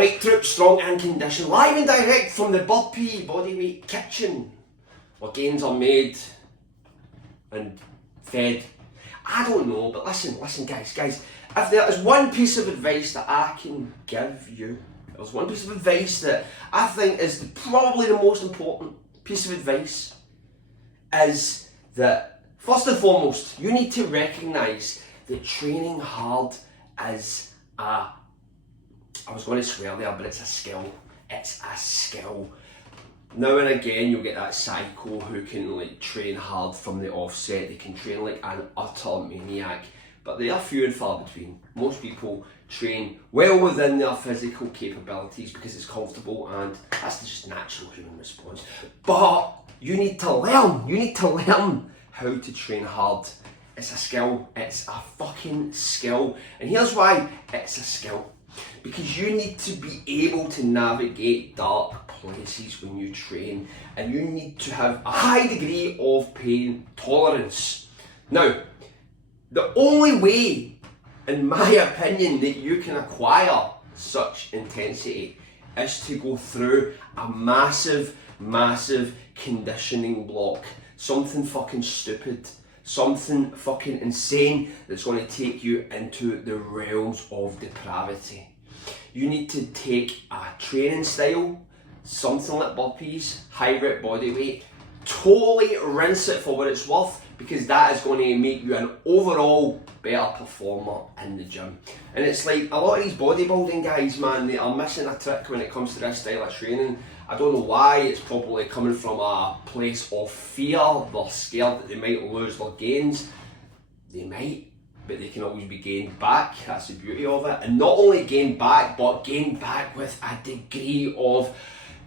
Alright troops, strong and conditioned, live and direct from the Burpee Bodyweight Kitchen, where gains are made and fed. I don't know, but listen guys, if there is one piece of advice that I can give you, there's one piece of advice that I think is probably the most important piece of advice, is that first and foremost, you need to recognise that training hard is I was going to swear there, but it's a skill. It's a skill. Now and again, you'll get that psycho who can like train hard from the offset. They can train like an utter maniac, but they are few and far between. Most people train well within their physical capabilities because it's comfortable, and that's just natural human response. But you need to learn. You need to learn how to train hard. It's a skill. It's a fucking skill. And here's why it's a skill. Because you need to be able to navigate dark places when you train, and you need to have a high degree of pain tolerance. Now, the only way, in my opinion, that you can acquire such intensity is to go through a massive conditioning block. Something fucking stupid. Something fucking insane that's going to take you into the realms of depravity. You need to take a training style, something like burpees, high rep body weight, totally rinse it for what it's worth, because that is going to make you an overall better performer in the gym. And it's like a lot of these bodybuilding guys, man, they are missing a trick when it comes to this style of training. I don't know why. It's probably coming from a place of fear. They're scared that they might lose their gains. They might, but they can always be gained back. That's the beauty of it. And not only gained back, but gained back with a degree of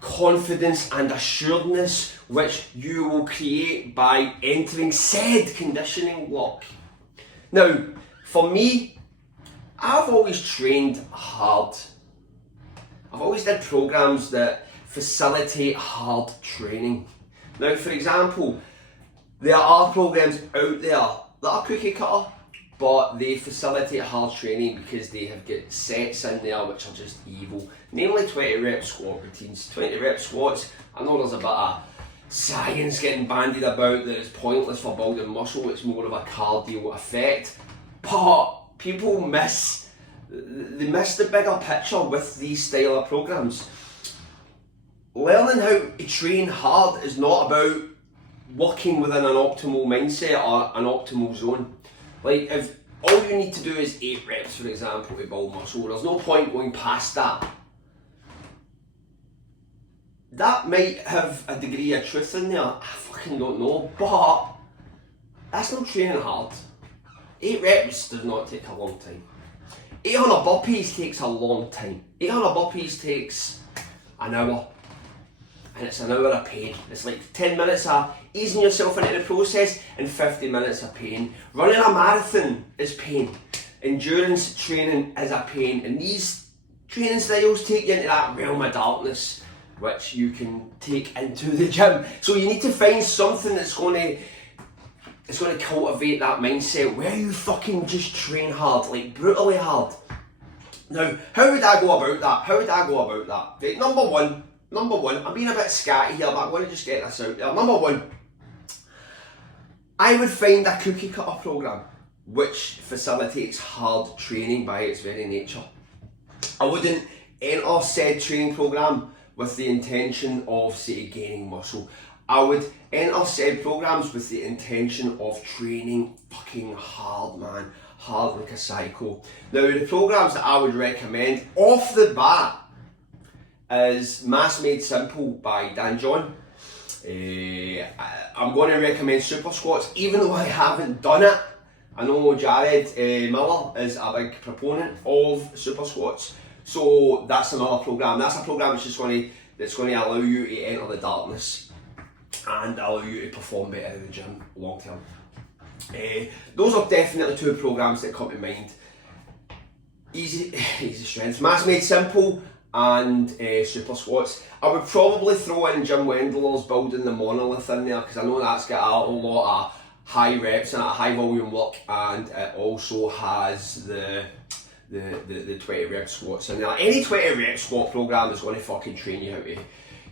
confidence and assuredness which you will create by entering said conditioning block. Now, for me, I've always trained hard. I've always did programs that facilitate hard training. Now, for example, there are programs out there that are cookie cutter, but they facilitate hard training because they have got sets in there which are just evil. Namely 20 rep squat routines. 20 rep squats, I know there's a bit of science getting bandied about that it's pointless for building muscle, it's more of a cardio effect, but people miss the bigger picture with these style of programs. Learning how to train hard is not about working within an optimal mindset or an optimal zone. Like, if all you need to do is 8 reps, for example, to build muscle, there's no point going past that. That might have a degree of truth in there, I fucking don't know, but that's not training hard. 8 reps does not take a long time. 800 burpees takes a long time. 800 burpees takes an hour. And it's an hour of pain. It's like 10 minutes of easing yourself into the process and 50 minutes of pain. Running a marathon is pain. Endurance training is a pain. And these training styles take you into that realm of darkness which you can take into the gym. So you need to find something that's going to cultivate that mindset where you fucking just train hard, like brutally hard. Now, how would I go about that? Okay, number one, I'm being a bit scatty here, but I'm going to just get this out there. Number one, I would find a cookie cutter program which facilitates hard training by its very nature. I wouldn't enter said training program with the intention of, say, gaining muscle. I would enter said programs with the intention of training fucking hard, man. Hard like a psycho. Now, the programs that I would recommend off the bat is Mass Made Simple by Dan John. I'm going to recommend super squats, even though I haven't done it. I know Jared Miller is a big proponent of super squats, so that's another program. That's a program that's going to allow you to enter the darkness and allow you to perform better in the gym long term. Those are definitely 2 programs that come to mind. Easy strength, Mass Made Simple, and super squats. I would probably throw in Jim Wendler's Building the Monolith in there, because I know that's got a lot of high reps and high volume work, and it also has the the 20 rep squats. And any 20 rep squat program is going to fucking train you how to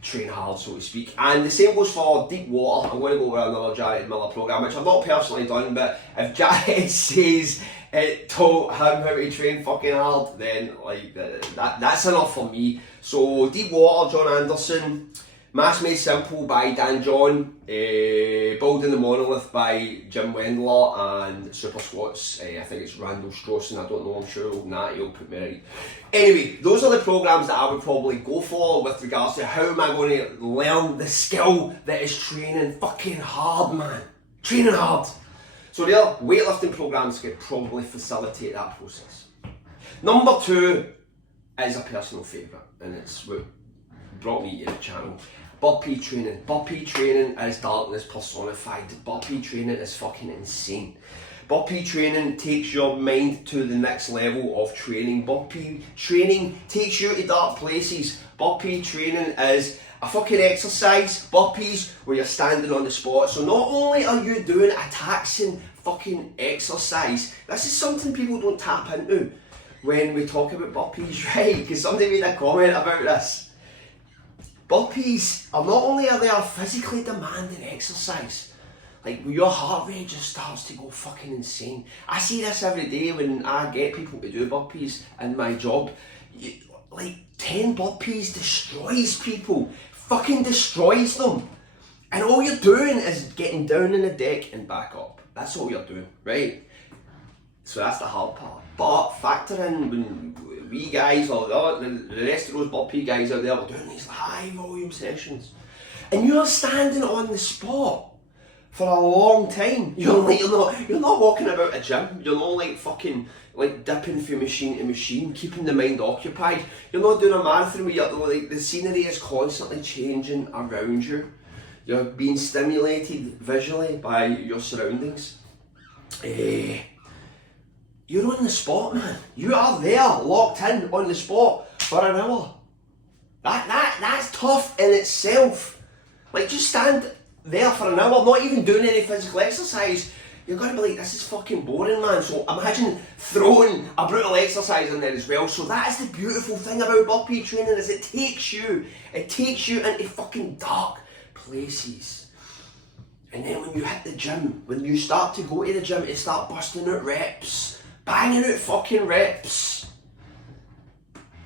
train hard, so to speak. And the same goes for deep water. I'm going to go with another Jared Miller program, which I've not personally done, but if Jared says it taught him how to train fucking hard, then like that's enough for me. So deep water, John Anderson. Mass Made Simple by Dan John, Building the Monolith by Jim Wendler, and Super Squats, I think it's Randall Strawson, I don't know, I'm sure Natty will put me right. Anyway, those are the programs that I would probably go for with regards to how am I going to learn the skill that is training fucking hard, man. Training hard. So the other weightlifting programs could probably facilitate that process. Number 2 is a personal favourite, and it's what brought me to the channel. Burpee training. Burpee training is darkness personified. Burpee training is fucking insane. Burpee training takes your mind to the next level of training. Burpee training takes you to dark places. Burpee training is a fucking exercise. Burpees where you're standing on the spot. So not only are you doing a taxing fucking exercise, this is something people don't tap into when we talk about burpees, right? Because somebody made a comment about this. Burpees are not only are they a physically demanding exercise, like your heart rate just starts to go fucking insane. I see this every day when I get people to do burpees in my job. Like 10 burpees destroys people, fucking destroys them. And all you're doing is getting down on the deck and back up. That's all you're doing, right? So that's the hard part. But factor in when we guys, or the rest of those burpee guys out there, are doing these high volume sessions, and you're standing on the spot for a long time. You're not walking about a gym. You're not like fucking like dipping from machine to machine, keeping the mind occupied. You're not doing a marathon where you're like the scenery is constantly changing around you. You're being stimulated visually by your surroundings. You're on the spot, man. You are there, locked in on the spot for an hour. That's tough in itself. Like, just stand there for an hour, not even doing any physical exercise. You're gonna be like, this is fucking boring, man. So imagine throwing a brutal exercise in there as well. So that is the beautiful thing about burpee training, is it takes you into fucking dark places. And then when you hit the gym, when you start to go to the gym and start busting out reps, banging out fucking reps,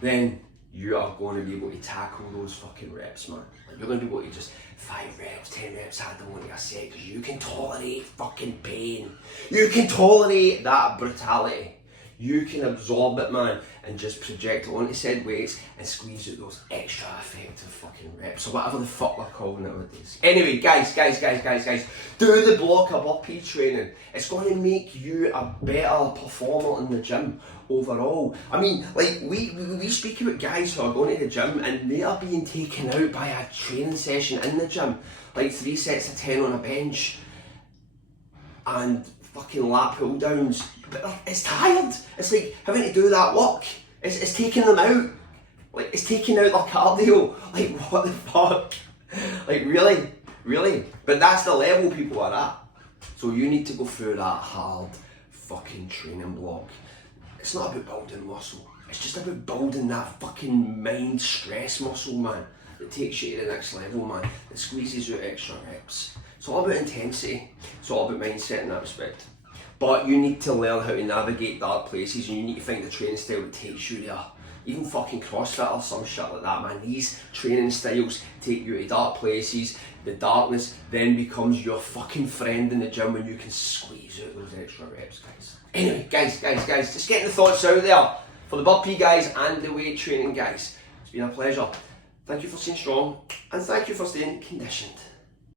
then you are going to be able to tackle those fucking reps, man. Like, you're going to be able to just 5 reps, 10 reps, add them onto a set, because you can tolerate fucking pain. You can tolerate that brutality. You can absorb it, man, and just project it onto said weights and squeeze out those extra effective fucking reps, or whatever the fuck they're called nowadays. Anyway, guys, do the block of burpee training. It's going to make you a better performer in the gym overall. I mean, like, we speak about guys who are going to the gym and they are being taken out by a training session in the gym, like 3 sets of 10 on a bench and fucking lat pull downs. But it's tired. It's like having to do that work. It's taking them out. Like, it's taking out their cardio. Like, what the fuck? Like, really? But that's the level people are at. So you need to go through that hard fucking training block. It's not about building muscle. It's just about building that fucking mind stress muscle, man. That takes you to the next level, man. That squeezes you extra reps. It's all about intensity. It's all about mindset in that respect. But you need to learn how to navigate dark places, and you need to find the training style that takes you there. Even fucking CrossFit or some shit like that, man. These training styles take you to dark places. The darkness then becomes your fucking friend in the gym when you can squeeze out those extra reps, guys. Anyway, guys, just getting the thoughts out there for the burpee guys and the weight training guys. It's been a pleasure. Thank you for staying strong, and thank you for staying conditioned.